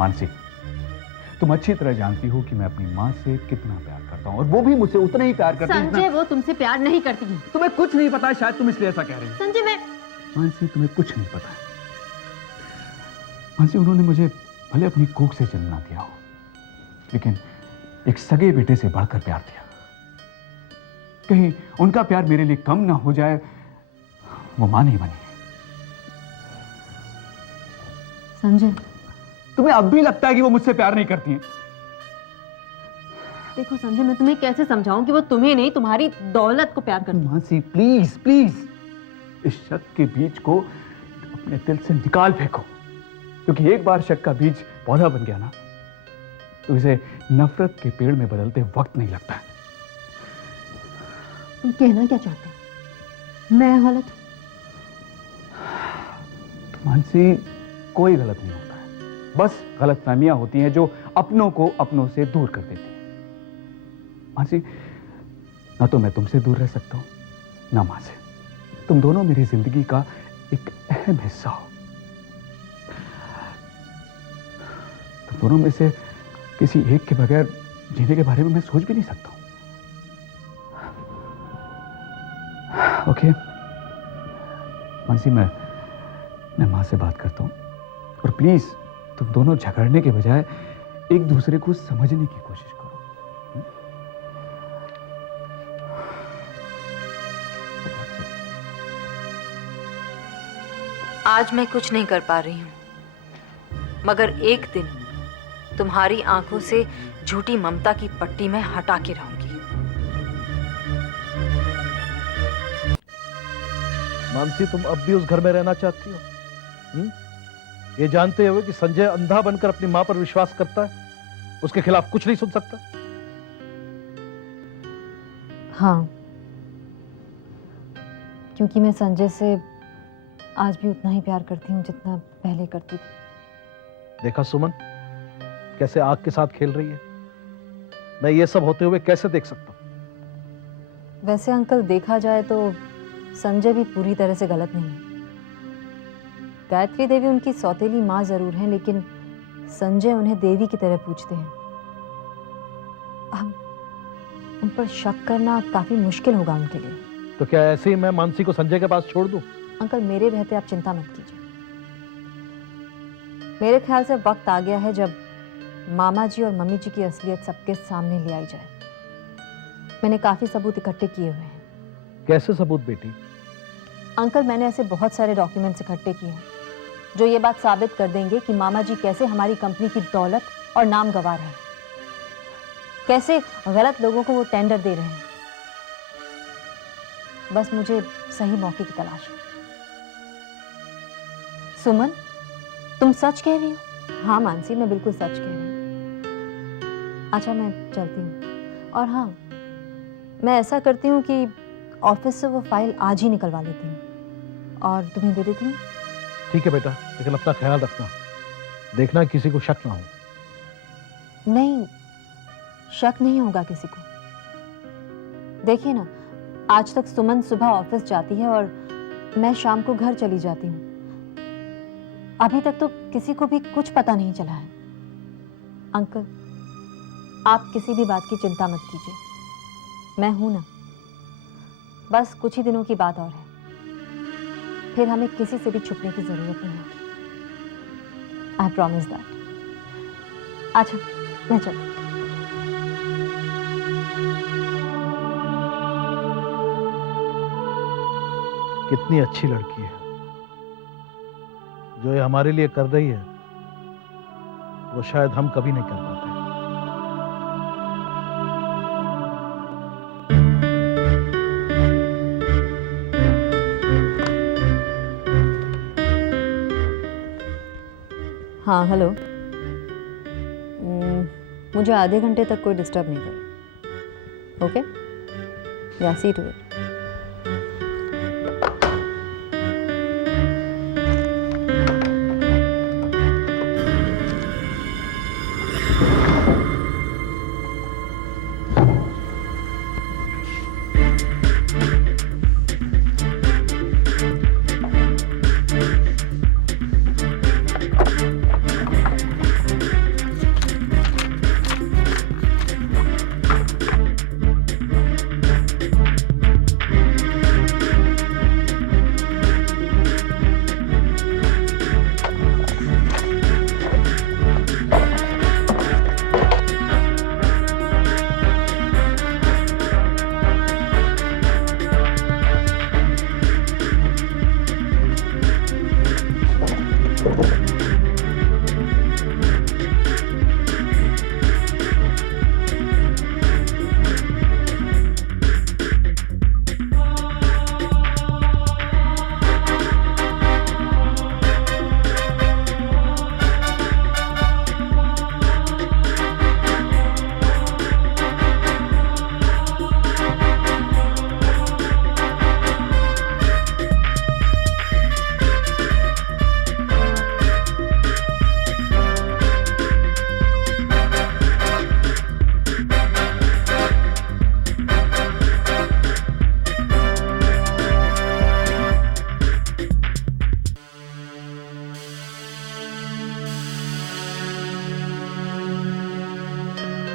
मानसी, तुम अच्छी तरह जानती हो कि मैं अपनी माँ से कितना प्यार करता हूँ और वो भी मुझसे उतना ही प्यार करती है। संजय, वो तुमसे प्यार नहीं करती है। तुम्हें कुछ नहीं पता, शायद तुम इसलिए ऐसा कह रही हो। संजय, मैं मानसी, तुम्हें कुछ नहीं पता। मानसी, उन्होंने मुझे भले अपनी कोख से जन्म ना दिया हो, लेकिन एक सगे बेटे से बढ़कर प्यार दिया। कहीं उनका प्यार मेरे लिए कम ना हो जाए, वो मां नहीं बनी। संजय, तुम्हें अब भी लगता है कि वो मुझसे प्यार नहीं करती हैं? देखो संजय, मैं तुम्हें कैसे समझाऊं कि वो तुम्हें नहीं, तुम्हारी दौलत को प्यार करती है। मानसी, प्लीज प्लीज, इस शक के बीज को अपने दिल से निकाल फेंको, क्योंकि एक बार शक का बीज पौधा बन गया ना, तो इसे नफरत के पेड़ में बदलते वक्त नहीं लगता। तुम कहना क्या चाहते हो? मैं गलत हूं? मानसी, कोई गलत नहीं होता है, बस गलतफहमियां होती हैं जो अपनों को अपनों से दूर कर देती हैं। मानसी, ना तो मैं तुमसे दूर रह सकता हूं, ना मां से। तुम दोनों मेरी जिंदगी का एक अहम हिस्सा हो। तुम दोनों में से किसी एक के बगैर जीने के बारे में मैं सोच भी नहीं सकता हूं। ओके मानसी, मैं मां से बात करता हूं, और प्लीज तुम दोनों झगड़ने के बजाय एक दूसरे को समझने की कोशिश करो। आज मैं कुछ नहीं कर पा रही हूं, मगर एक दिन तुम्हारी आंखों से झूठी ममता की पट्टी मैं हटा के रहूंगी। मानसी, तुम अब भी उस घर में रहना चाहती हो? ये जानते हुए कि संजय अंधा बनकर अपनी मां पर विश्वास करता है, उसके खिलाफ कुछ नहीं सुन सकता? हाँ, क्योंकि मैं संजय से आज भी उतना ही प्यार करती हूँ जितना पहले करती थी। देखा सुमन, कैसे आग के साथ खेल रही है। मैं ये सब होते हुए कैसे देख सकता हूं? वैसे अंकल, देखा जाए तो संजय भी पूरी तरह से गलत नहीं है। गायत्री देवी उनकी सौतेली माँ जरूर है, लेकिन संजय उन्हें देवी की तरह पूजते हैं। अब उन पर शक करना काफी मुश्किल होगा उनके लिए। तो क्या ऐसे ही मैं मानसी को संजय के पास छोड़ दूं? अंकल, मेरे रहते आप चिंता मत कीजिए। मेरे ख्याल से वक्त आ गया है जब मामा जी और मम्मी जी की असलियत सबके सामने ले आई जाए। मैंने काफी सबूत इकट्ठे किए हुए हैं। कैसे सबूत बेटी? अंकल, मैंने ऐसे बहुत सारे डॉक्यूमेंट्स इकट्ठे किए हैं जो ये बात साबित कर देंगे कि मामा जी कैसे हमारी कंपनी की दौलत और नाम गंवा रहे हैं, कैसे गलत लोगों को वो टेंडर दे रहे हैं। बस मुझे सही मौके की तलाश है। सुमन, तुम सच कह रही हो? हाँ मानसी, मैं बिल्कुल सच कह रही हूँ। अच्छा, मैं चलती हूँ। और हाँ, मैं ऐसा करती हूँ कि ऑफिस से वो फाइल आज ही निकलवा लेती हूँ और तुम्हें दे देती हूँ। ठीक है बेटा, लेकिन अपना ख्याल रखना, देखना किसी को शक ना हो। नहीं, शक नहीं होगा किसी को। देखिए ना, आज तक सुमन सुबह ऑफिस जाती है और मैं शाम को घर चली जाती हूँ। अभी तक तो किसी को भी कुछ पता नहीं चला है। अंकल, आप किसी भी बात की चिंता मत कीजिए, मैं हूं ना। बस कुछ ही दिनों की बात और है, फिर हमें किसी से भी छुपने की जरूरत नहीं होगी। I promise that. अच्छा, मैं चलती हूँ। कितनी अच्छी लड़की है, जो ये हमारे लिए कर रही है वो शायद हम कभी नहीं कर पाते। हाँ, हेलो। मुझे आधे घंटे तक कोई डिस्टर्ब नहीं करे। ओके, या सी टू इट।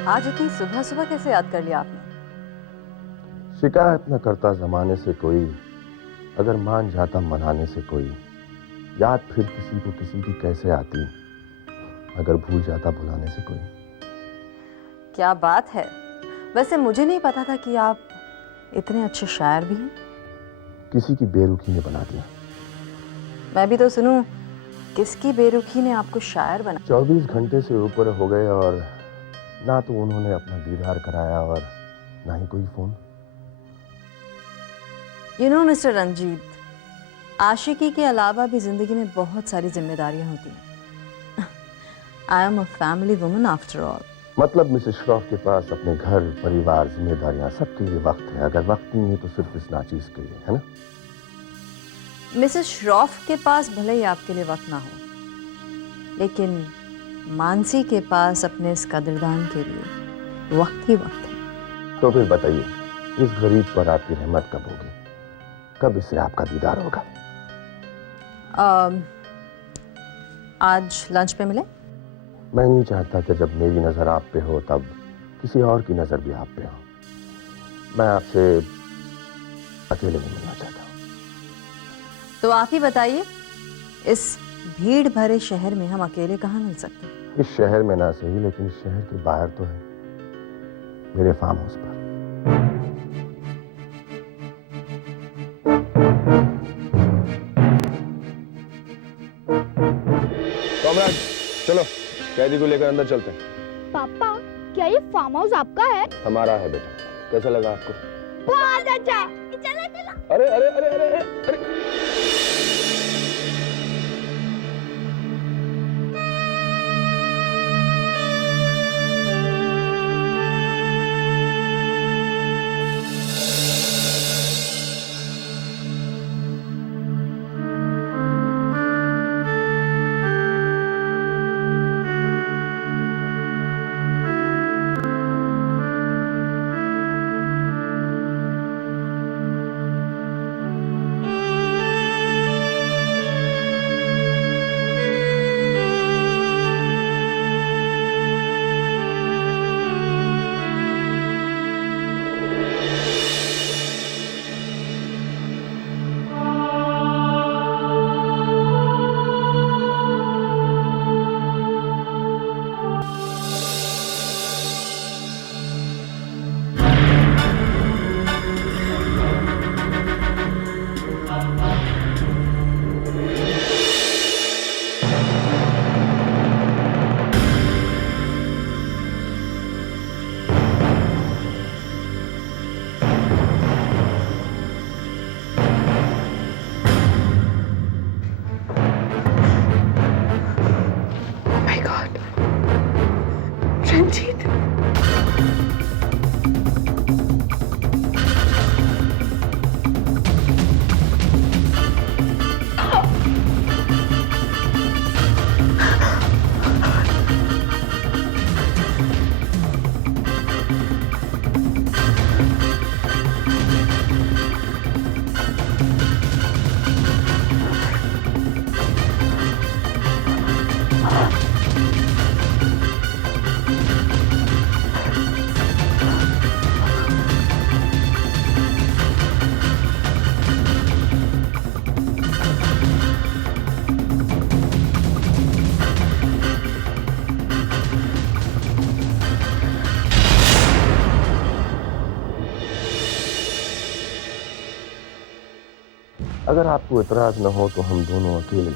आज इतनी सुबह सुबह कैसे याद कर लिया आपने? शिकायत न करता जमाने से कोई, अगर मान जाता मनाने से कोई, याद फिर किसी को किसी की कैसे आती, अगर भूल जाता भुलाने से कोई। क्या बात है। वैसे मुझे नहीं पता था कि आप इतने अच्छे शायर भी हैं। किसी की बेरुखी ने बना दिया। मैं भी तो सुनूं, किसकी बेरुखी ने आपको शायर बना? 24 घंटे से ऊपर हो गए और ना तो उन्होंने अपना दीदार कराया और ना ही कोई phone. You know mister Ranjit, Aashiqui के अलावा भी जिंदगी में बहुत सारी जिम्मेदारियां होती हैं। I am a family woman after all. मतलब मिसेस श्रॉफ के पास अपने घर, परिवार, जिम्मेदारियां, सबके लिए वक्त है। अगर वक्त नहीं है तो सिर्फ इस नाचीज के लिए, है ना? मिसेस श्रॉफ के पास भले ही आपके लिए वक्त ना हो, लेकिन मानसी के पास अपने इस कदरदान के लिए वक्त ही वक्त है। तो फिर बताइए, इस गरीब पर आपकी रहमत कब होगी? कब इससे आपका दीदार होगा? आज लंच पे मिले? मैं नहीं चाहता कि जब मेरी नजर आप पे हो तब किसी और की नजर भी आप पे हो। मैं आपसे अकेले नहीं मिलना चाहता। तो आप ही बताइए, इस भीड़ भरे शहर में हम अकेले कहाँ मिल सकते हैं? इस शहर में ना सही, लेकिन इस शहर के बाहर तो है, मेरे फार्म हाउस पर। कॉमरेड, चलो कैदी को लेकर अंदर चलते हैं। पापा, क्या ये फार्म हाउस आपका है? हमारा है बेटा। कैसा लगा आपको? बहुत अच्छा। चलो चलो। अरे अरे अरे अरे अरे, अरे। रंजीत, अगर आपको इतराज न हो तो हम दोनों अकेले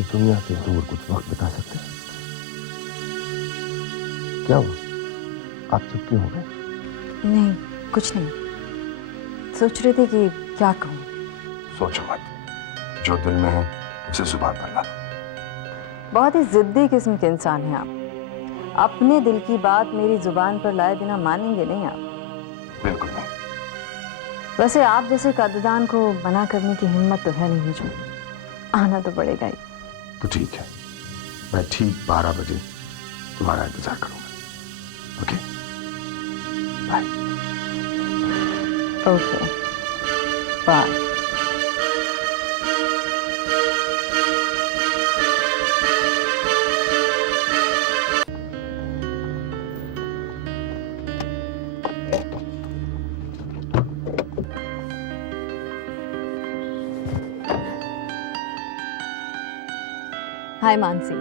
इस दुनिया से दूर कुछ वक्त बिता सकते हैं। क्या हुआ? आप चुप क्यों हो गए? नहीं, कुछ नहीं। सोच रही थी कि क्या कहूँ। सोचो मत, जो दिल में है उसे जुबान पर ला दो। बहुत ही जिद्दी किस्म के इंसान हैं आप। अपने दिल की बात मेरी जुबान पर लाए बिना मानेंगे नहीं आप। बिल्कुल नहीं। वैसे आप जैसे कदरदान को मना करने की हिम्मत तो है नहीं मुझे। आना तो पड़ेगा ही। तो ठीक है, मैं ठीक 12 बजे तुम्हारा इंतजार करूंगा। Okay, bye. Okay, bye. Hi Mansi,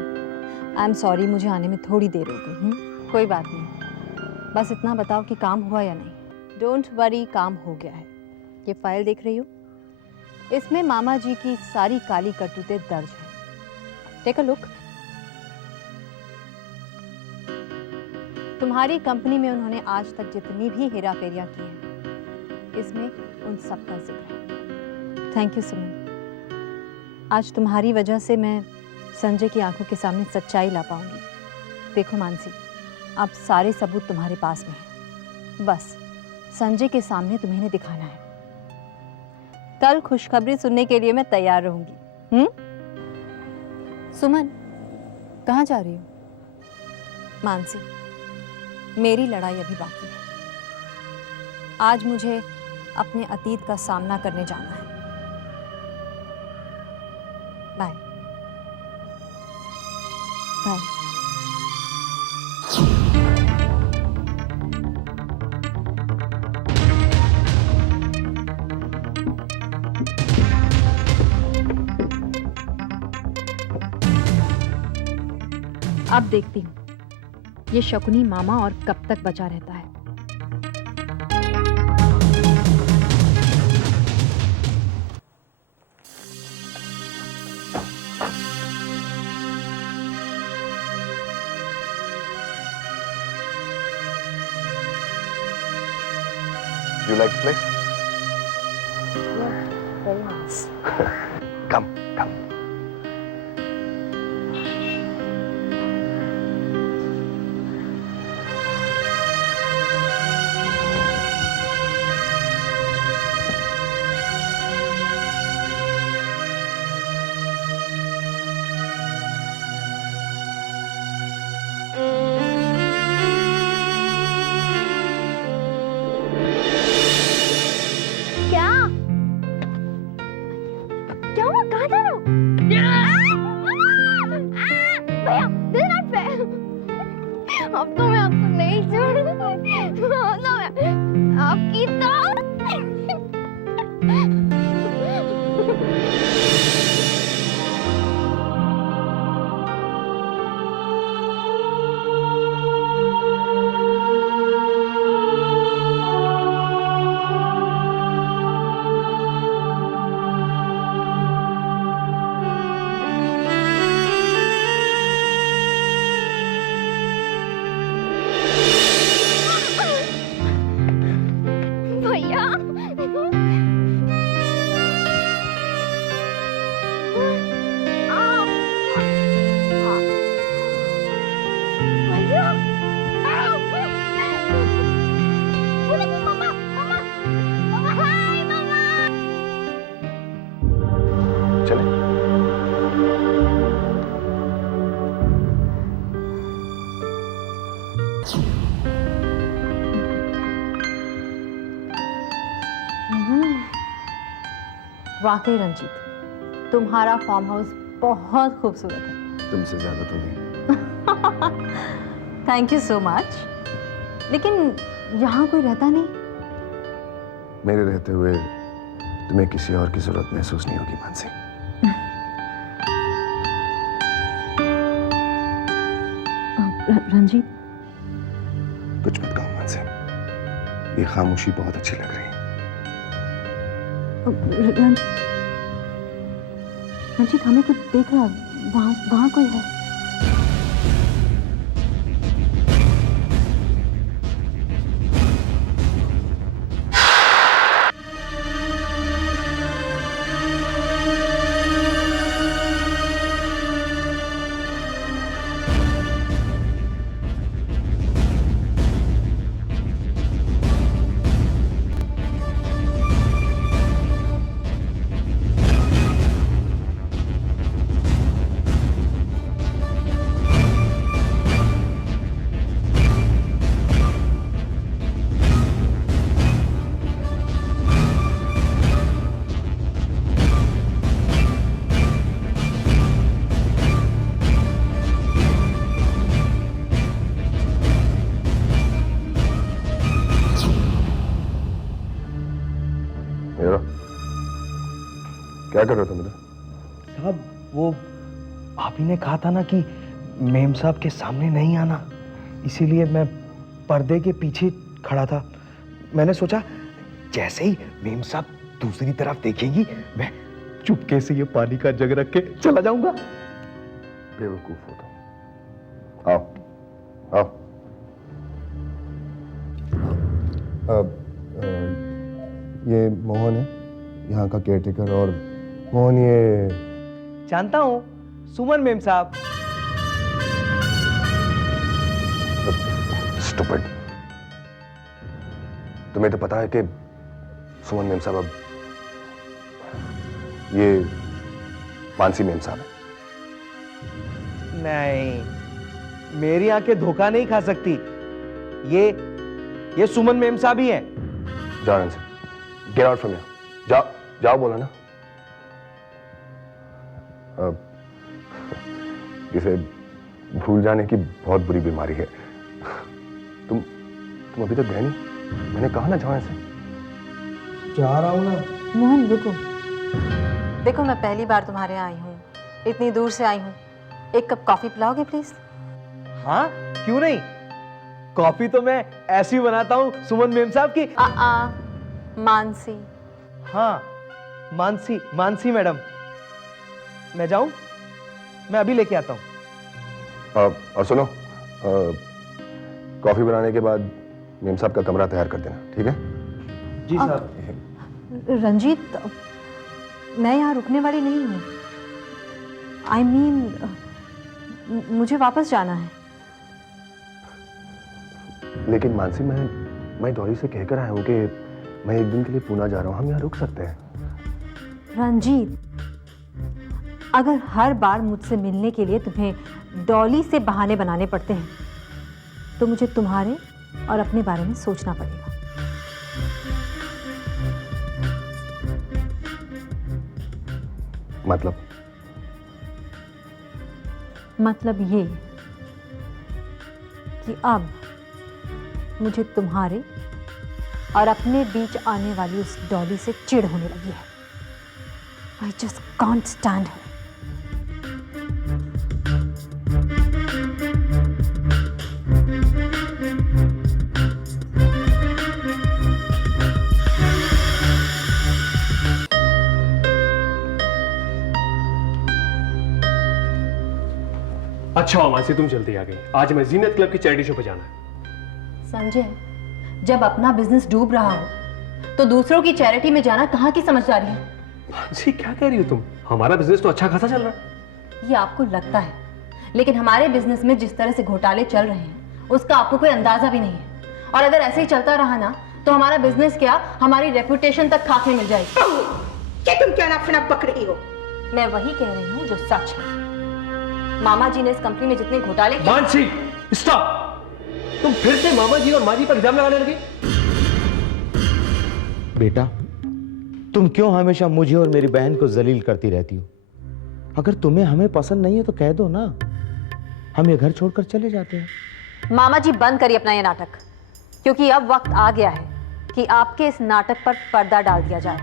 I am sorry, मुझे आने में थोड़ी देर हो गई। कोई बात नहीं, बस इतना बताओ कि काम हुआ या नहीं। डोंट वरी, काम हो गया है। ये फाइल देख रही हो, इसमें मामा जी की सारी काली करतूतें दर्ज हैं। Take a look. तुम्हारी कंपनी में उन्होंने आज तक जितनी भी हेरा फेरियां की हैं, इसमें उन सब का जिक्र है। थैंक यू सुमन, आज तुम्हारी वजह से मैं संजय की आंखों के सामने सच्चाई ला पाऊंगी। देखो मानसी, अब सारे सबूत तुम्हारे पास में हैं। बस संजय के सामने तुम्हें इन्हें दिखाना है। कल खुशखबरी सुनने के लिए मैं तैयार रहूंगी। सुमन, कहाँ जा रही हो? मानसी, मेरी लड़ाई अभी बाकी है। आज मुझे अपने अतीत का सामना करने जाना है। Bye bye. अब देखती हूँ ये शकुनी मामा और कब तक बचा रहता है। You like the place? Very nice. Come, come. क्या क्या हुआ? कहाँ जा रहे हो? भैया, this is not fair. अब तो मैं आपको नहीं छोड़ूंगी। आपकी तो भैया, भैया, मामा, मामा, मामा, हाय मामा। चले। वाकई रंजीत, तुम्हारा फार्म हाउस बहुत खूबसूरत है। तुमसे ज्यादा तो नहीं। Thank you so much. लेकिन यहाँ कोई रहता नहीं? मेरे रहते हुए तुम्हें किसी और की जरूरत महसूस नहीं होगी मानसी। रंजीत, कुछ मत कहो मानसी, ये खामोशी बहुत अच्छी लग रही है। रंजीत, हमें कुछ देख रहा है। वहाँ कोई है। क्या कर रहे हो तुम इधर? साहब, वो भाभी ने कहा था ना कि मेम साहब के सामने नहीं आना, इसीलिए मैं पर्दे के पीछे खड़ा था। मैंने सोचा जैसे ही मेम साहब दूसरी तरफ देखेगी मैं चुपके से ये पानी का जग रख के चला जाऊंगा। बेवकूफ हो तुम। आओ आओ। ये मोहन है, यहाँ का केयरटेकर। और मोहन ये जानता हूँ, सुमन मेम साहब। स्टूपिड। तुम्हें तो पता है कि सुमन मेम साहब अब ये मानसी मेम साहब है। नहीं, मेरी आंखें धोखा नहीं खा सकती। ये सुमन मेम साहब ही है। जाओ से, गेट आउट फ्रॉम हियर। जाओ जाओ, बोला ना। इसे भूल जाने की बहुत बुरी बीमारी है। तुम अभी तक गए नहीं? मैंने कहा ना जाओ ऐसे। जा रहा हूं ना। मोहन रुको, देखो मैं पहली बार तुम्हारे यहाँ आई हूँ, इतनी दूर से आई हूँ। एक कप कॉफी पिलाओगे प्लीज? हाँ, क्यों नहीं। कॉफी तो मैं ऐसी बनाता हूँ सुमन मेम साहब की। मानसी। हाँ, मानसी मैडम। मैं जाऊं? मैं अभी लेके आता हूँ। और सुनो, कॉफी बनाने के बाद मेम साहब का कमरा तैयार कर देना, ठीक है? जी साहब। रंजीत, मैं यहाँ रुकने वाली नहीं हूँ। I mean, मुझे वापस जाना है। लेकिन मानसी, मैं गौरी से कहकर आया हूँ कि मैं एक दिन के लिए पूना जा रहा हूँ, हम यहाँ रुक सकते हैं। रंजीत, अगर हर बार मुझसे मिलने के लिए तुम्हें डॉली से बहाने बनाने पड़ते हैं तो मुझे तुम्हारे और अपने बारे में सोचना पड़ेगा। मतलब ये कि अब मुझे तुम्हारे और अपने बीच आने वाली उस डॉली से चिढ़ होने लगी है। I just can't stand her. अच्छा मानसी, तुम जल्दी आ गई। आज मैं जीनत क्लब की चैरिटी शो पे जाना है। संजय, जब अपना बिजनेस डूब रहा हो तो दूसरों की चैरिटी में जाना कहाँ की समझदारी है? मानसी, क्या कह रही हो तुम? हमारा बिजनेस तो अच्छा खासा चल रहा है। ये आपको लगता है, लेकिन हमारे बिजनेस में जिस तरह से घोटाले चल रहे हैं उसका आपको कोई अंदाजा भी नहीं है। और अगर ऐसे ही चलता रहा ना तो हमारा बिजनेस क्या, हमारी रेपुटेशन तक खाक में मिल जाएगी। क्या तुम क्या नाक पक रही हो? मैं वही कह रही हूँ जो सच है। मामा जी ने इस कंपनी में जितने घोटाले किए। मानसी, स्टॉप! तुम फिर से मामा जी और माँ जी पर इल्जाम लगाने लगी। बेटा, तुम क्यों हमेशा मुझे और मेरी बहन को जलील करती रहती हो? अगर तुम्हें हमें पसंद नहीं है तो कह दो ना, हम ये घर छोड़कर चले जाते हैं। मामा जी, बंद करिए अपना ये नाटक, क्योंकि अब वक्त आ गया है कि आपके इस नाटक पर पर्दा डाल दिया जाए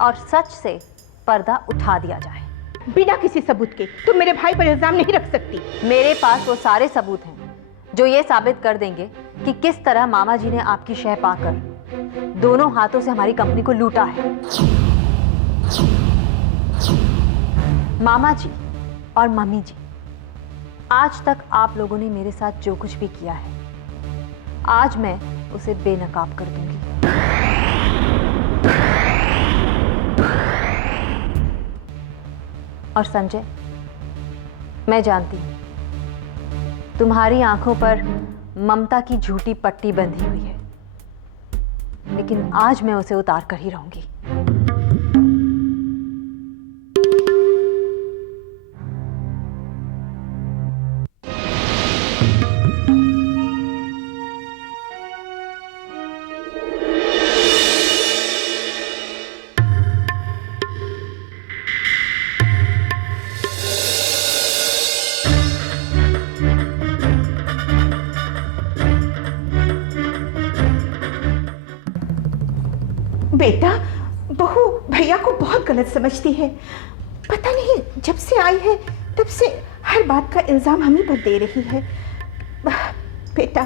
और सच से पर्दा उठा दिया जाए। बिना किसी सबूत के तुम मेरे भाई पर इल्जाम नहीं रख सकती। मेरे पास वो सारे सबूत हैं जो ये साबित कर देंगे कि किस तरह मामा जी ने आपकी शह पाकर दोनों हाथों से हमारी कंपनी को लूटा है। मामा जी और मम्मी जी, आज तक आप लोगों ने मेरे साथ जो कुछ भी किया है, आज मैं उसे बेनकाब कर दूंगी। और संजय, मैं जानती हूं तुम्हारी आंखों पर ममता की झूठी पट्टी बंधी हुई है, लेकिन आज मैं उसे उतार कर ही रहूंगी। बेटा, बहू भैया को बहुत गलत समझती है। पता नहीं जब से आई है तब से हर बात का इल्जाम हम ही पर दे रही है। बेटा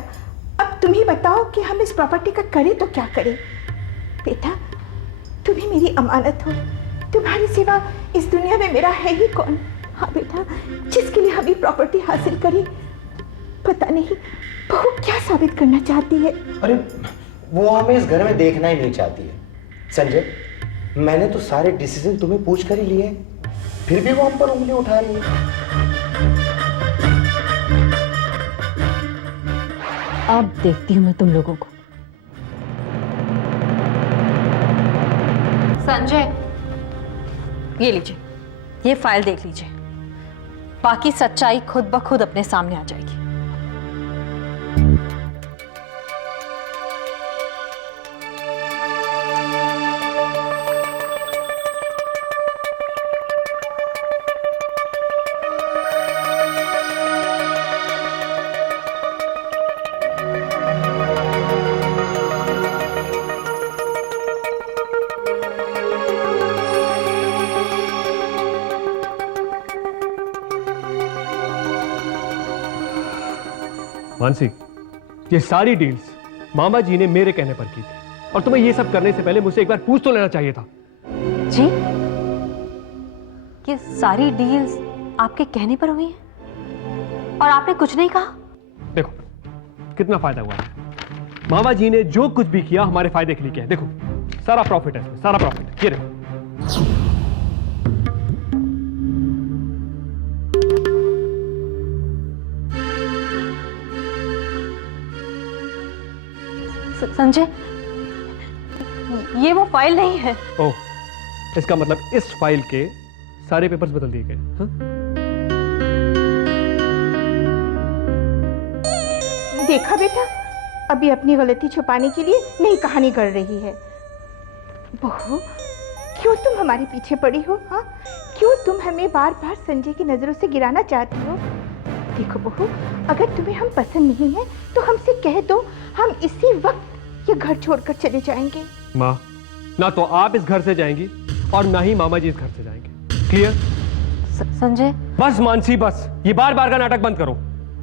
अब तुम ही बताओ कि हम इस प्रॉपर्टी का करें तो क्या करें। बेटा तुम ही मेरी अमानत हो, तुम्हारी सिवा इस दुनिया में मेरा है ही कौन। हाँ बेटा, जिसके लिए हम ये प्रॉपर्टी हासिल करी, पता नहीं बहू क्या साबित करना चाहती है। अरे वो हमें इस घर में देखना ही नहीं चाहती है। संजय, मैंने तो सारे डिसीजन तुम्हें पूछ कर ही लिए, फिर भी वो हम पर उंगली उठा रही है। अब देखती हूँ मैं तुम लोगों को। संजय, ये लीजिए, ये फाइल देख लीजिए, बाकी सच्चाई खुद ब खुद अपने सामने आ जाएगी। मानसी, ये सारी डील्स मामा जी ने मेरे कहने पर की थी, और तुम्हें ये सब करने से पहले मुझसे एक बार पूछ तो लेना चाहिए था। जी, ये सारी डील्स आपके कहने पर हुई हैं और आपने कुछ नहीं कहा? देखो कितना फायदा हुआ है। मामा जी ने जो कुछ भी किया हमारे फायदे के लिए किया है। देखो सारा प्रॉफिट है इसमें, सारा प्रॉफिट है। ये देखो। संजय, ये वो फाइल नहीं है। ओह, इसका मतलब इस फाइल के सारे पेपर्स बदल दिए गए। हाँ? देखा बेटा, अभी अपनी गलती छुपाने के लिए नई कहानी कर रही है। बहू, क्यों तुम हमारे पीछे पड़ी हो? हाँ, क्यों तुम हमें बार बार संजय की नजरों से गिराना चाहती हो? देखो बहू, अगर तुम्हें हम पसंद नहीं है तो हमसे कह दो, हम इसी वक्त ये घर छोड़कर चले जाएंगे। माँ, ना तो आप इस घर से जाएंगी और ना ही मामा जी इस घर से जाएंगे। क्लियर? संजय, बस मानसी, बस ये बार बार का नाटक बंद करो,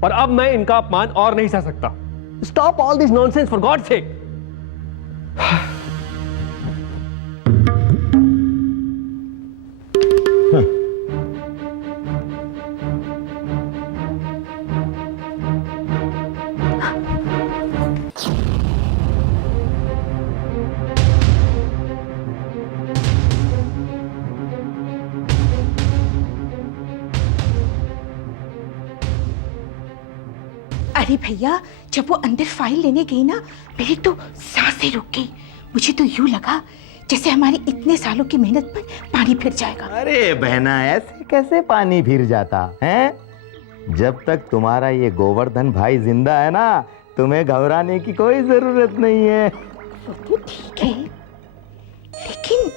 और अब मैं इनका अपमान और नहीं सह सकता। Stop all this nonsense for God sake. अरे भैया, जब वो अंदर फाइल लेने गई ना, मेरी तो सांसें रुक गई। मुझे तो यूं लगा जैसे हमारी इतने सालों की मेहनत पर पानी फिर जाएगा। अरे बहना, ऐसे कैसे पानी फिर जाता है? जब तक तुम्हारा ये गोवर्धन भाई जिंदा है ना, तुम्हें घबराने की कोई जरूरत नहीं है। वो तो ठीक है, लेकिन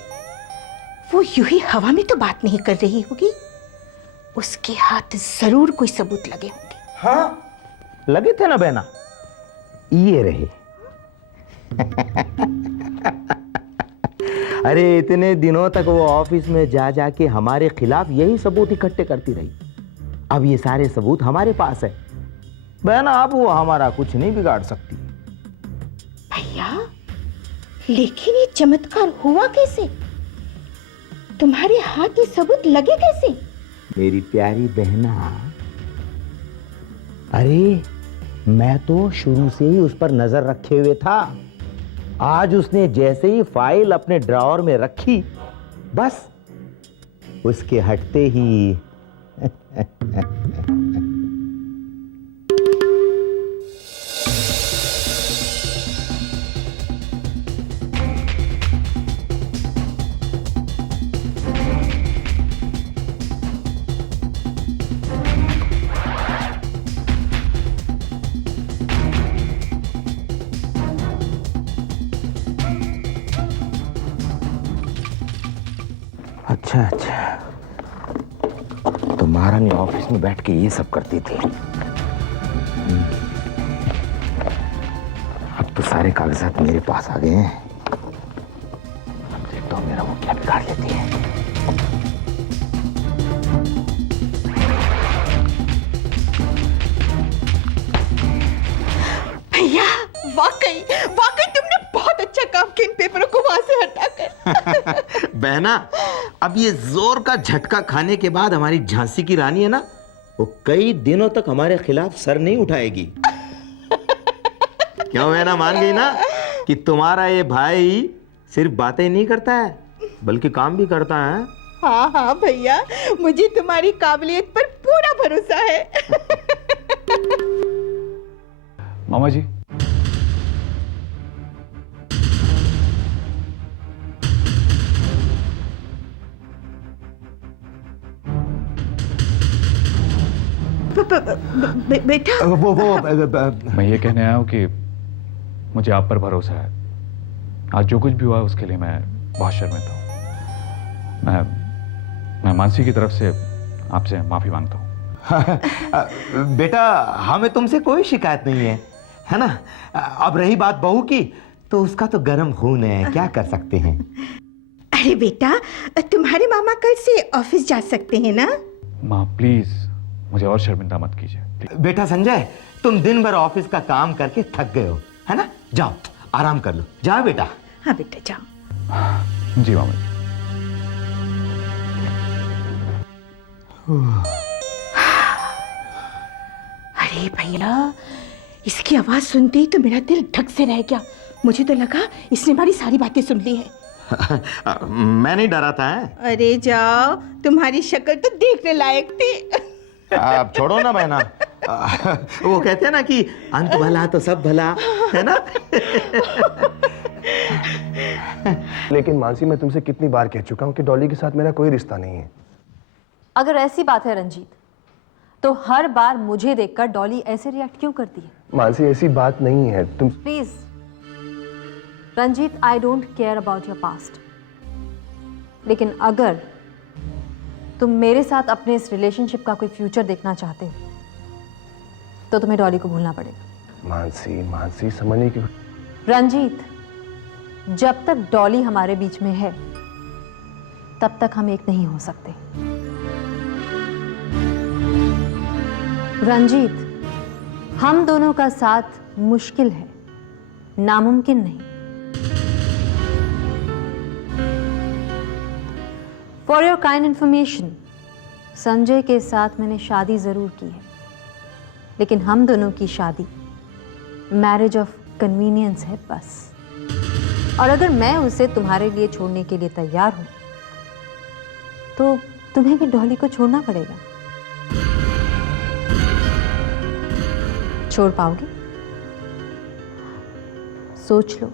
वो यूं ही हवा में तो बात नहीं कर रही होगी। उसके हाथ जरूर कोई सबूत लगे होंगे। हाँ, लगे थे ना बहना, ये रहे। अरे इतने दिनों तक वो ऑफिस में जा जाके हमारे खिलाफ यही सबूत इकट्ठे करती रही। अब ये सारे सबूत हमारे पास है बहना, अब वो हमारा कुछ नहीं बिगाड़ सकती। भैया, लेकिन ये चमत्कार हुआ कैसे? तुम्हारे हाथ ये सबूत लगे कैसे? मेरी प्यारी बहना, अरे मैं तो शुरू से ही उस पर नजर रखे हुए था। आज उसने जैसे ही फाइल अपने ड्रॉअर में रखी, बस उसके हटते ही अच्छा अच्छा, तो महारानी ऑफिस में बैठ के ये सब करती थी। अब तो सारे कागजात मेरे पास आ गए हैं। अब देखता हूँ मेरा वो क्या बिगाड़ लेती है। है ना, अब ये जोर का झटका खाने के बाद हमारी झांसी की रानी है ना, वो कई दिनों तक हमारे खिलाफ सर नहीं उठाएगी। क्यों है ना, मान गई ना कि तुम्हारा ये भाई सिर्फ बातें नहीं करता है बल्कि काम भी करता है। हाँ हाँ भैया, मुझे तुम्हारी काबिलियत पर पूरा भरोसा है। मामा जी, बेटा वो मैं ये कहने आया हूँ कि मुझे आप पर भरोसा है। आज जो कुछ भी हुआ उसके लिए मैं बहुत शर्मिंदा हूँ। मैं मानसी की तरफ से आपसे माफी मांगता हूँ। बेटा, हमें तुमसे कोई शिकायत नहीं है ना। अब रही बात बहू की, तो उसका तो गर्म खून है, क्या कर सकते हैं। अरे बेटा, तुम्हारे मामा कल से ऑफिस जा सकते हैं ना? माँ प्लीज मुझे और शर्मिंदा मत कीजिए। बेटा संजय, तुम दिन भर ऑफिस का काम करके थक गए हो, है ना? जाओ आराम कर लो, जाओ बेटा। हाँ बेटा जाओ। जी मामा जी। अरे भैया, इसकी आवाज सुनते ही तो मेरा दिल धक से रह गया। मुझे तो लगा इसने हमारी सारी बातें सुन ली है। मैं नहीं डरा था। अरे जाओ, तुम्हारी शक्ल तो देखने लायक थी। आप छोड़ो ना बहना। वो कहते हैं ना कि अंत भला तो सब भला, है ना? लेकिन मानसी, मैं तुमसे कितनी बार कह चुका हूँ कि डॉली के साथ मेरा कोई रिश्ता नहीं है। अगर ऐसी बात है रंजीत, तो हर बार मुझे देखकर डॉली ऐसे रिएक्ट क्यों करती है? मानसी, ऐसी बात नहीं है। तुम please Ranjit, I don't care about your past, लेकिन अगर तुम मेरे साथ अपने इस रिलेशनशिप का कोई फ्यूचर देखना चाहते हो तो तुम्हें डॉली को भूलना पड़ेगा। मानसी समझने की। रंजीत, जब तक डॉली हमारे बीच में है तब तक हम एक नहीं हो सकते। रंजीत, हम दोनों का साथ मुश्किल है, नामुमकिन नहीं। For your kind information, Sanjay के साथ मैंने शादी जरूर की है, लेकिन हम दोनों की शादी मैरिज ऑफ कन्वीनियंस है बस। और अगर मैं उसे तुम्हारे लिए छोड़ने के लिए तैयार हूं तो तुम्हें भी डॉली को छोड़ना पड़ेगा। छोड़ पाओगे? सोच लो।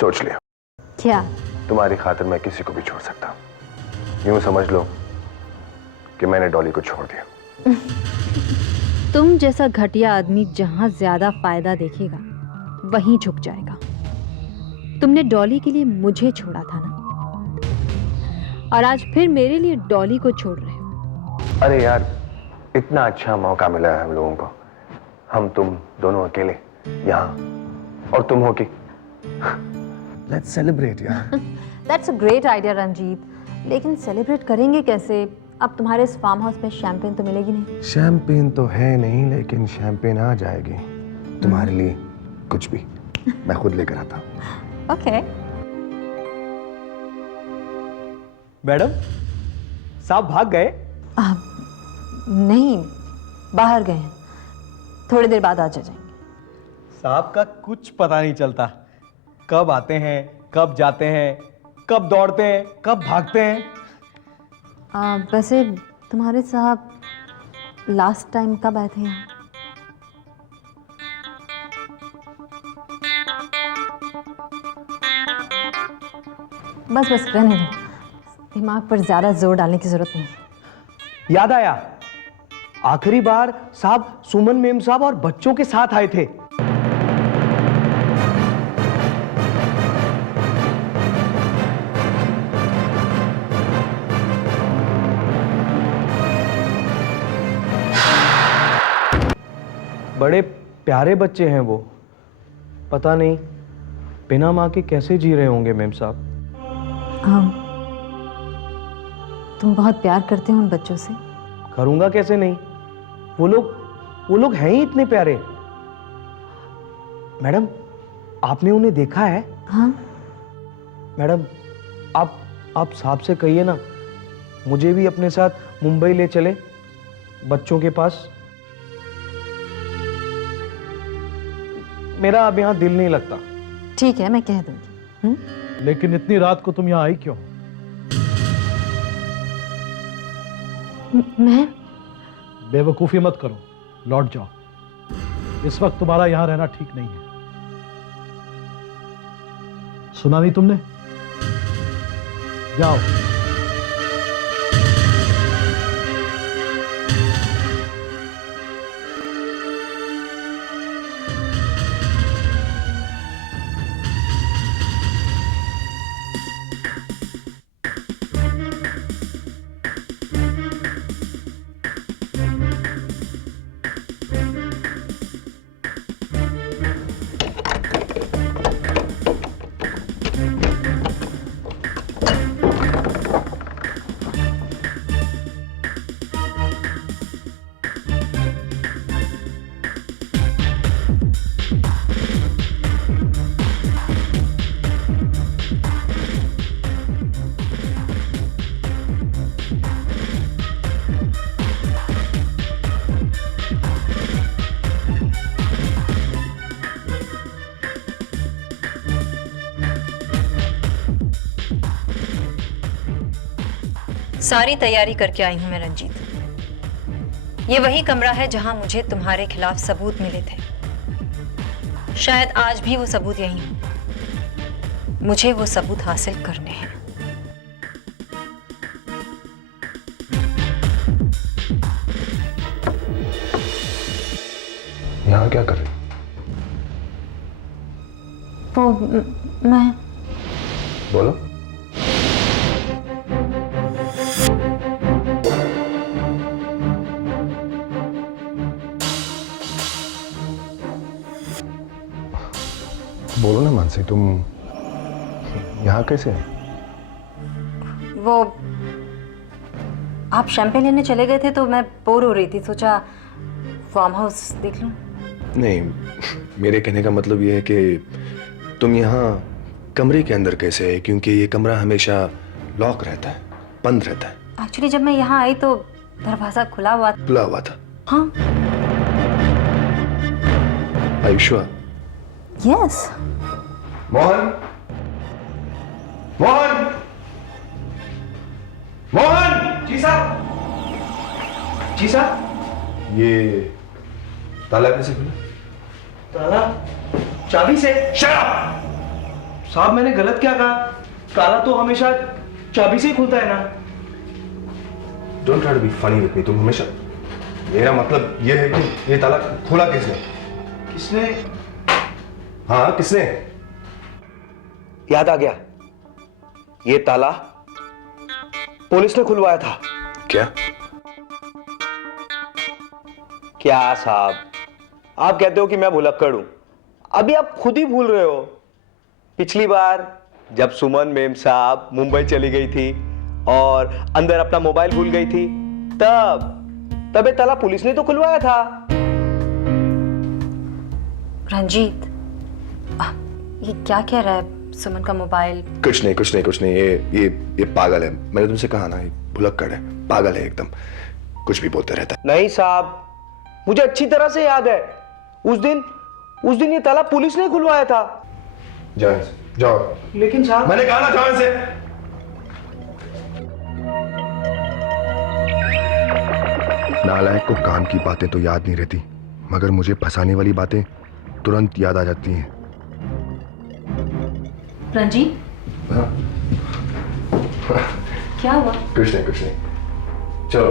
सोच लिया। क्या? तुम्हारी खातिर मैं किसी को भी छोड़ सकता हूं। यूं समझ लो कि मैंने डॉली को छोड़ दिया। तुम जैसा घटिया आदमी जहां ज्यादा फायदा देखेगा वहीं झुक जाएगा। तुमने डॉली के लिए मुझे छोड़ा था ना, और आज फिर मेरे लिए डॉली को छोड़ रहे हो। अरे यार, इतना अच्छा मौका मिला है हम लोगों को। हम तुम दोनों अकेले यहाँ, और तुम हो कि लेट्स सेलिब्रेट यार। That's a great idea Ranjit, लेकिन सेलिब्रेट करेंगे कैसे? अब तुम्हारे इस फार्म हाउस में शैंपेन तो मिलेगी नहीं। शैंपेन तो है नहीं, लेकिन शैंपेन आ जाएगी तुम्हारे लिए। कुछ भी मैं खुद लेकर आता हूँ। ओके। मैडम, साहब भाग गए? नहीं, बाहर गए हैं, थोड़ी देर बाद आ जाएंगे। साहब का कुछ पता नहीं चलता, कब आते हैं, कब जाते हैं, कब दौड़ते हैं, कब भागते हैं। वैसे तुम्हारे साहब लास्ट टाइम कब आए थे यहाँ? बस बस रहने दो, दिमाग पर ज्यादा जोर डालने की जरूरत नहीं। याद आया, आखिरी बार साहब सुमन मेम साहब और बच्चों के साथ आए थे। बड़े प्यारे बच्चे हैं वो, पता नहीं बिना माँ के कैसे जी रहे होंगे मेम साहब। तुम बहुत प्यार करते हो उन बच्चों से। करूंगा कैसे नहीं, वो लोग वो लोग हैं ही इतने प्यारे। मैडम, आपने उन्हें देखा है? हाँ। मैडम, आप साहब से कहिए ना, मुझे भी अपने साथ मुंबई ले चले, बच्चों के पास। मेरा अब यहाँ दिल नहीं लगता। ठीक है, मैं कह दूंगी। लेकिन इतनी रात को तुम यहाँ आई क्यों? मैं बेवकूफी मत करो, लौट जाओ। इस वक्त तुम्हारा यहां रहना ठीक नहीं है। सुना नहीं तुमने? जाओ। सारी तैयारी करके आई हूं मैं रंजीत। ये वही कमरा है जहां मुझे तुम्हारे खिलाफ सबूत मिले थे। शायद आज भी वो सबूत यही हो। मुझे वो सबूत हासिल करने हैं। यहाँ क्या कर रही? वो मैं बोलो। बोलो ना मानसी, तुम यहाँ कैसे है? वो आप शैंपेन लेने चले गए थे तो मैं बोर हो रही थी, सोचा फार्म हाउस देख लूं। नहीं, मेरे कहने का मतलब ये है कि तुम यहाँ कमरे के अंदर कैसे है, क्योंकि ये कमरा हमेशा लॉक रहता है, बंद रहता है। एक्चुअली जब मैं यहाँ आई तो दरवाजा खुला हुआ था। खुला हुआ था? हाँ। आयुष्वा। यस। मोहन, मोहन, मोहन। जी साहब। जी साहब। ये ताला कैसे खुला? ताला चाबी से। शराब। साहब, मैंने गलत क्या कहा? ताला तो हमेशा चाबी से ही खुलता है ना। Don't try to be funny with me. तुम हमेशा, मेरा मतलब ये है कि ये ताला खुला किसने? किसने? हाँ, किसने? याद आ गया, ये ताला पुलिस ने खुलवाया था। क्या? क्या साहब, आप कहते हो कि मैं भुलक्कड़ हूं, अभी आप खुद ही भूल रहे हो। पिछली बार जब सुमन मेम साहब मुंबई चली गई थी और अंदर अपना मोबाइल भूल गई थी, तब ये ताला पुलिस ने तो खुलवाया था। रंजीत, ये क्या कह रहा है? सुमन का मोबाइल? कुछ नहीं, कुछ नहीं, कुछ नहीं। ये पागल है। मैंने तुमसे कहा ना, ये भुलक्कड़ है, पागल है एकदम, कुछ भी बोलते रहता है। नहीं साहब, मुझे अच्छी तरह से याद है, उस दिन ये ताला पुलिस ने खुलवाया था। जाओ, जाओ। लेकिन साहब, मैंने कहा ना, जाओ से। नालायक को काम की बातें तो याद नहीं रहती, मगर मुझे फंसाने वाली बातें तुरंत याद आ जाती हैं। रंजीत, हाँ? क्या हुआ? कुछ नहीं, कुछ नहीं। चलो,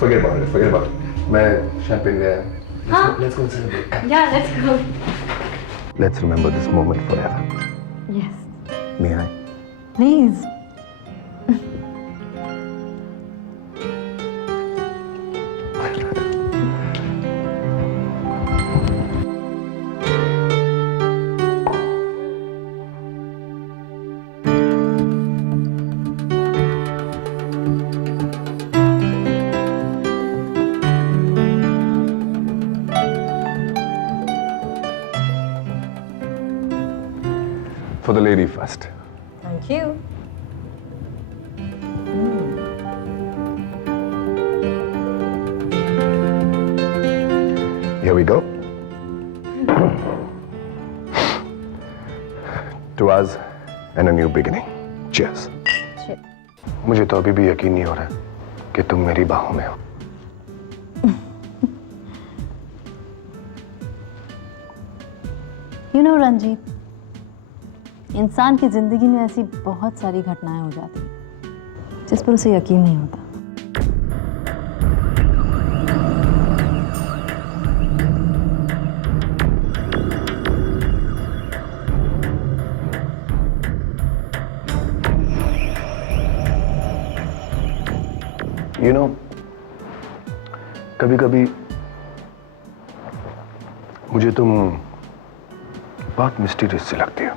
forget about it, forget about it. मैं शैंपेन ले आया। हाँ? Let's go celebrate. Yeah, let's go. Let's remember this moment forever. Yes. May I? Please. For the lady first. Thank you. Here we go. To us and a new beginning. Cheers. मुझे तो अभी भी यकीन नहीं हो रहा कि तुम मेरी बाहों में हो। यू नो रंजीत, इंसान की जिंदगी में ऐसी बहुत सारी घटनाएं हो जाती हैं जिस पर उसे यकीन नहीं होता। You know, कभी कभी मुझे तुम बहुत मिस्टीरियस सी लगती हो।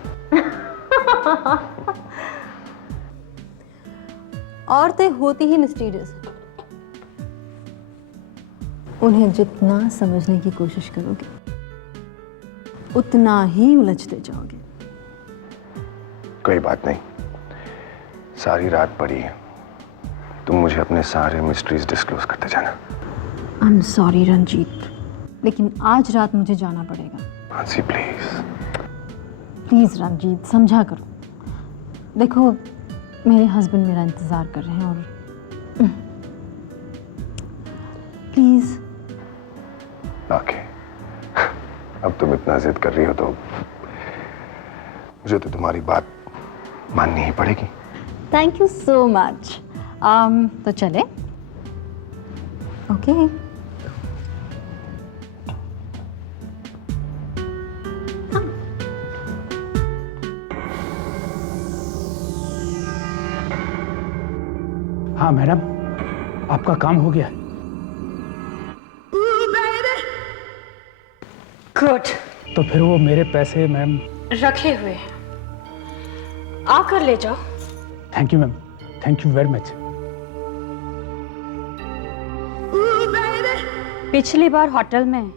औरतें होती ही मिस्टीरियस हैं। उन्हें जितना समझने की कोशिश करोगे उतना ही उलझते जाओगे। कोई बात नहीं, सारी रात पड़ी है, तुम मुझे अपने सारे मिस्ट्रीज डिस्क्लोज करते जाना। आई एम सॉरी रंजीत, लेकिन आज रात मुझे जाना पड़ेगा। मानसी प्लीज। प्लीज रंजीत, समझा करो। देखो, मेरे हस्बैंड मेरा इंतजार कर रहे हैं और प्लीज। ओके, अब तुम इतना जिद कर रही हो तो मुझे तो तुम्हारी बात माननी ही पड़ेगी। Thank you so much. तो चले। ओके। हाँ मैडम, आपका काम हो गया। गुड। तो फिर वो मेरे पैसे मैम? रखे हुए हैं, आकर ले जाओ। Thank you ma'am, thank you very much. पिछली बार होटल में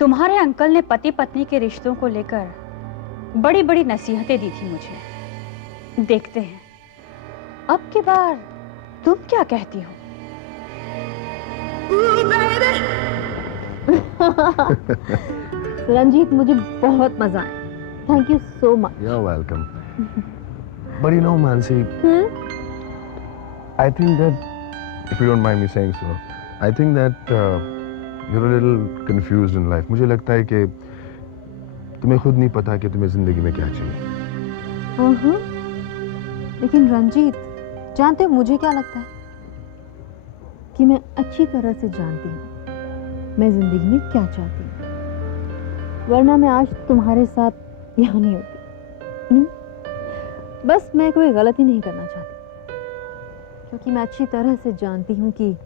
तुम्हारे अंकल ने पति पत्नी के रिश्तों को लेकर बड़ी बड़ी नसीहतें दी थी मुझे। देखते हैं अब की बार तुम क्या कहती हो। रंजीत, मुझे बहुत मजा आया। Thank you so much. You're welcome. But you know, Mansi, I think that, if you don't mind me saying so, I think that you're a little confused in life. मुझे लगता है कि तुम्हें खुद नहीं पता कि तुम्हें जिंदगी में क्या चाहिए। लेकिन रंजीत, जानते हो मुझे क्या लगता है? कि मैं अच्छी तरह से जानती हूँ मैं जिंदगी में क्या चाहती हूँ, वरना मैं आज तुम्हारे साथ यहाँ नहीं होती। बस मैं कोई गलती नहीं करना चाहती, क्योंकि मैं अच्छी तरह से जानती हूँ कि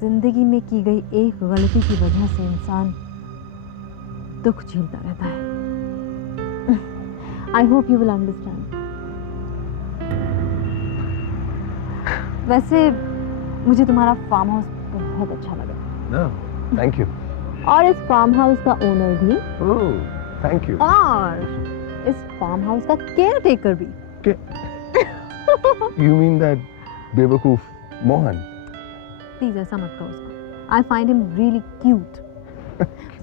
जिंदगी में की गई एक गलती की वजह से इंसान दुख झेलता रहता है। I hope you will understand. वैसे मुझे तुम्हारा फार्म हाउस बहुत अच्छा लगा। Thank you. और इस फार्म हाउस का ओनर भी, थैंक यू। और इस फार्म हाउस का केयर टेकर भी। You mean that बेवकूफ मोहन? प्लीज ऐसा मत कहो उसको। I find him really cute.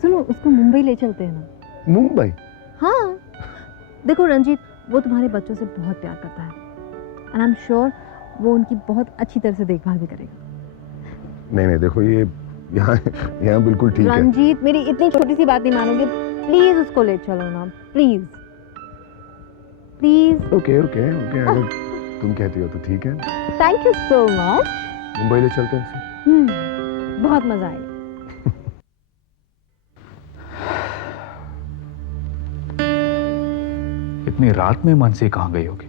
सुनो, उसको मुंबई ले चलते हैं ना। मुंबई? हाँ, देखो रंजीत, वो तुम्हारे बच्चों से बहुत प्यार करता है एंड आई एम श्योर वो उनकी बहुत अच्छी तरह से देखभाल भी करेगा। नहीं देखो, ये यहाँ बिल्कुल ठीक है। रंजीत, मेरी इतनी छोटी सी बात नहीं मानोगे? प्लीज उसको ले चलो ना, प्लीज प्लीज। ओके अगर तुम कहती हो तो ठीक है। Thank you so much. Mumbai ले चलते हैं। बहुत मजा आएगा। इतनी रात में मानसी कहां गई होगी?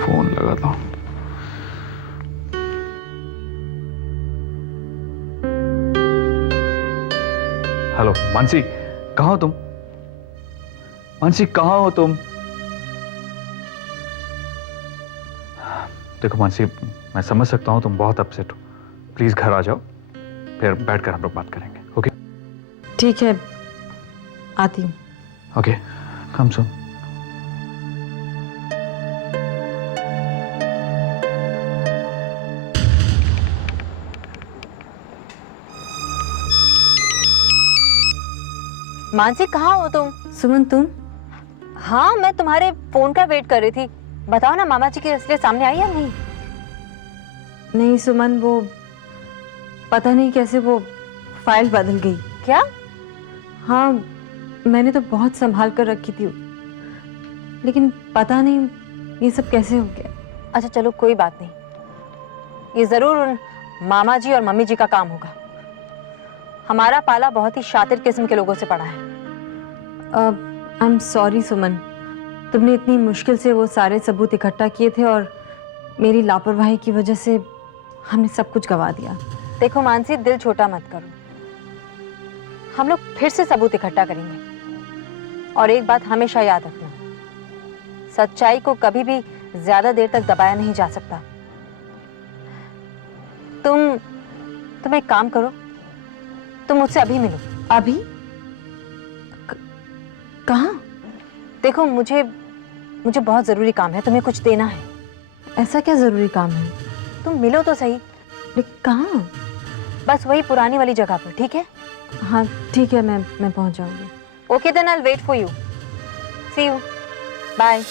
फोन लगाता हूं। हेलो मानसी, कहां हो तुम? मानसी कहां हो तुम? देखो मानसी, मैं समझ सकता हूं तुम बहुत अपसेट हो। प्लीज घर आ जाओ, फिर बैठकर हम लोग बात करेंगे। ओके? ठीक है, आती हूँ। ओके, कम सुन। मानसी, कहाँ हो तुम? सुमन, तुम? हाँ, मैं तुम्हारे फोन का वेट कर रही थी। बताओ ना, मामा जी की असलियत सामने आई या नहीं? नहीं सुमन, वो पता नहीं कैसे वो फाइल बदल गई। क्या? हाँ, मैंने तो बहुत संभाल कर रखी थी, लेकिन पता नहीं ये सब कैसे हो गया। अच्छा चलो, कोई बात नहीं। ये जरूर उन मामा जी और मम्मी जी का काम होगा। हमारा पाला बहुत ही शातिर किस्म के लोगों से पड़ा है। आई एम सॉरी सुमन, तुमने इतनी मुश्किल से वो सारे सबूत इकट्ठा किए थे और मेरी लापरवाही की वजह से हमने सब कुछ गंवा दिया। देखो मानसी, दिल छोटा मत करो। हम लोग फिर से सबूत इकट्ठा करेंगे। और एक बात हमेशा याद रखना, सच्चाई को कभी भी ज्यादा देर तक दबाया नहीं जा सकता। तुम एक काम करो, तुम मुझसे अभी मिलो। अभी? कहाँ? देखो, मुझे बहुत जरूरी काम है, तुम्हें कुछ देना है। ऐसा क्या जरूरी काम है? तुम मिलो तो सही। लेकिन कहाँ? बस वही पुरानी वाली जगह पर, ठीक है? हाँ ठीक है, मैं पहुंच जाऊंगी। Okay then, I will wait for you. See you, bye.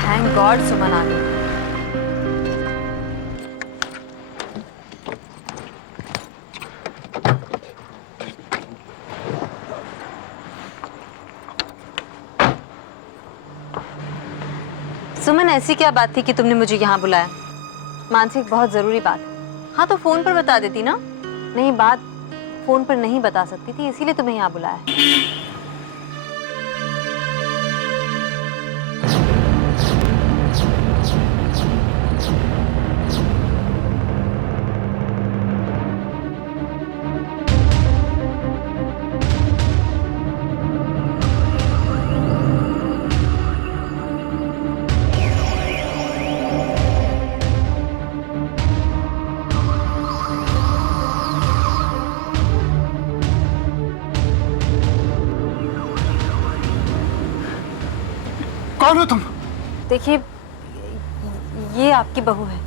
Thank god Suman आ गई। सुमन, ऐसी क्या बात थी कि तुमने मुझे यहाँ बुलाया? मानसिक, बहुत जरूरी बात। हाँ तो फोन पर बता देती ना। नहीं, बात फोन पर नहीं बता सकती थी, इसीलिए तुम्हें यहाँ बुलाया। कौन हो तुम? देखिए, ये आपकी बहू है,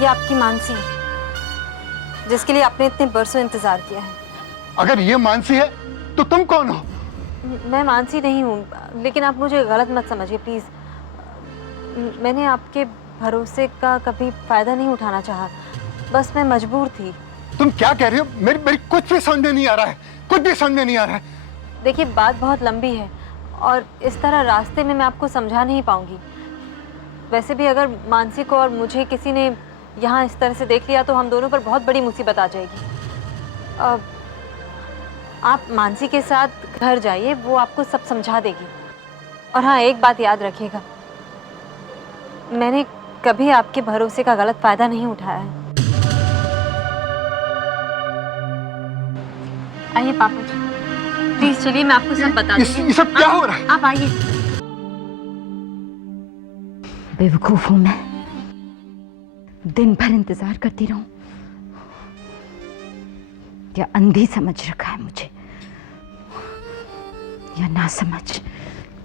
ये आपकी मानसी है, जिसके लिए आपने इतने बरसों इंतजार किया है। अगर ये मानसी है तो तुम कौन हो? मैं मानसी नहीं हूँ, लेकिन आप मुझे गलत मत समझिए प्लीज। मैंने आपके भरोसे का कभी फायदा नहीं उठाना चाहा, बस मैं मजबूर थी। तुम क्या कह रही हो? मेरी कुछ भी समझ में नहीं आ रहा है, कुछ भी समझ में नहीं आ रहा है। देखिए, बात बहुत लंबी है और इस तरह रास्ते में मैं आपको समझा नहीं पाऊंगी। वैसे भी अगर मानसी को और मुझे किसी ने यहाँ इस तरह से देख लिया तो हम दोनों पर बहुत बड़ी मुसीबत आ जाएगी। आप मानसी के साथ घर जाइए, वो आपको सब समझा देगी। और हाँ, एक बात याद रखिएगा, मैंने कभी आपके भरोसे का गलत फायदा नहीं उठाया है। आइए पापा जी, प्लीज चलिए, मैं आपको सब बता दूंगी। ये सब क्या हो रहा है? आप आइए। बेवकूफ हूं मैं, दिन भर इंतजार करती रहूं या अंधी समझ रखा है मुझे, या ना समझ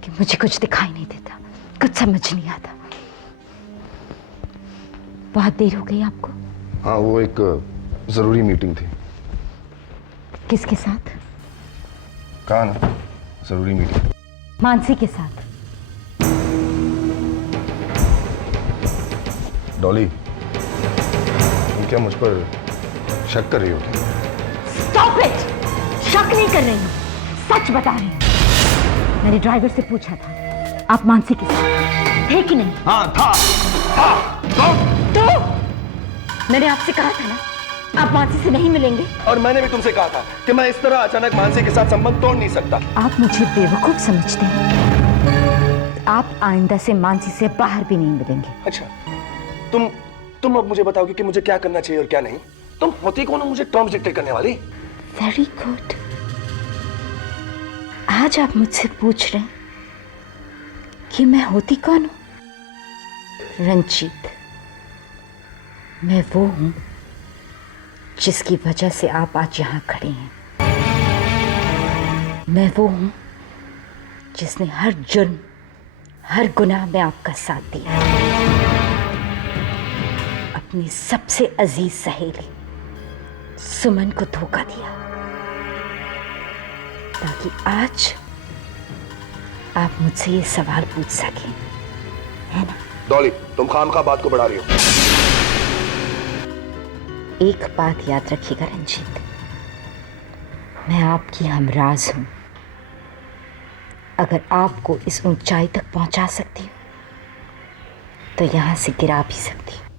कि मुझे कुछ दिखाई नहीं देता, कुछ समझ नहीं आता। बहुत देर हो गई आपको? हाँ, वो एक जरूरी मीटिंग थी। किसके साथ? कहा ना, जरूरी मीटिंग। मानसी के साथ। डॉली, तुम क्या मुझ पर शक कर रही हो क्या? Stop it! शक नहीं कर रही हूँ, सच बता रही हूँ। मैंने ड्राइवर से पूछा था, आप मानसी के साथ थे कि नहीं? हाँ, था। तो मैंने आपसे कहा था ना, आप मानसी से नहीं मिलेंगे। और मैंने भी तुमसे कहा था कि मैं इस तरह अचानक मानसी के साथ संबंध तोड़ नहीं सकता। आप मुझे बेवकूफ समझते हैं। आप आइंदा से मानसी से बाहर भी नहीं मिलेंगे। अच्छा, तुम अब मुझे बताओगे कि मुझे क्या करना चाहिए और क्या नहीं? तुम होती कौन हो मुझे टर्म्स डिक्टेट करने वाली? Very good. आज आप मुझसे पूछ रहे हैं कि मैं होती कौन हूं? रंजीत, मैं वो हूं जिसकी वजह से आप आज यहां खड़े हैं। मैं वो हूं जिसने हर जुर्म, हर गुनाह में आपका साथ दिया। अपनी सबसे अजीज सहेली सुमन को धोखा दिया ताकि आज आप मुझसे ये सवाल पूछ सकें, है ना? डॉली, तुम खामखा बात को बढ़ा रही हो। एक बात याद रखिएगा रंजीत, मैं आपकी हमराज हूं। अगर आपको इस ऊंचाई तक पहुंचा सकती हूं तो यहां से गिरा भी सकती हूं।